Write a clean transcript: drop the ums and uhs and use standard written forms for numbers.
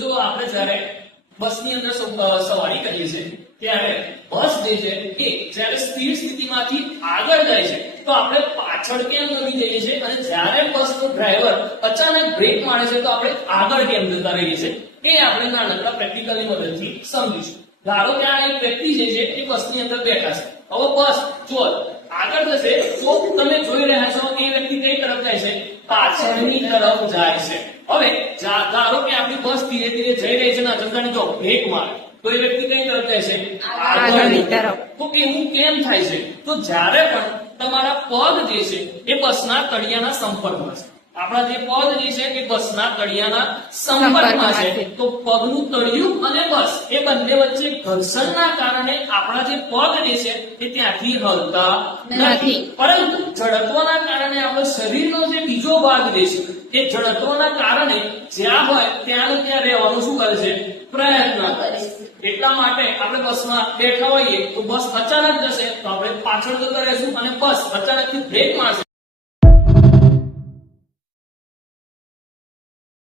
જો આપણે જ્યારે બસની અંદર સવારી કરીએ છીએ ત્યારે બસ જે છે એ જ્યારે સ્થિર સ્થિતિમાંથી આગળ જાય છે તો આપણે પાછળ કેમ નમી જઈએ છીએ અને જ્યારે બસનો ડ્રાઈવર અચાનક બ્રેક મારે છે તો આપણે આગળ કેમ જતા રહીએ છીએ એ આપણે નાનકડા પ્રેક્ટિકલની મદદથી સમજીશું. ધારો કે આ એક વ્યક્તિ જે છે એ બસની અંદર બેઠા છે. હવે બસ જો આગળ જશે તો તમે જોઈ રહ્યા છો એ વ્યક્તિ કઈ તરફ જાય છે? પાછળની તરફ જાય છે. હવે ધારો કે આપણી બસ ધીરે ધીરે જઈ રહી છે ને અચાનક જો બ્રેક મારે તો એ વ્યક્તિ કઈ તરફ જાય છે? આગળની તરફ. તો એવું કેમ થાય છે? તો જ્યારે પણ તમારા પગ જે છે એ બસના તળિયાના સંપર્કમાં છે, આપણા જે પગ જે છે એ બસના તળિયાના સંપર્કમાં છે, તો પગનું તળિયું અને બસ એ બંને વચ્ચે ઘર્ષણના કારણે આપણા જે પગ જે છે એ ત્યાંથી હલતા નથી. પરંતુ જડત્વના કારણે આપણા શરીરનો જે બીજો ભાગ જે છે એ જડત્વના કારણે જ્યાં હોય ત્યાં ત્યાં રહેવાનું શું કરે છે? પ્રયત્ન કરે છે. એટલા માટે આપણે બસમાં બેઠા હોઈએ તો બસ અચાનક જશે તો આપણે પાછળ જતા રહેશું અને બસ અચાનકથી બ્રેક મારશે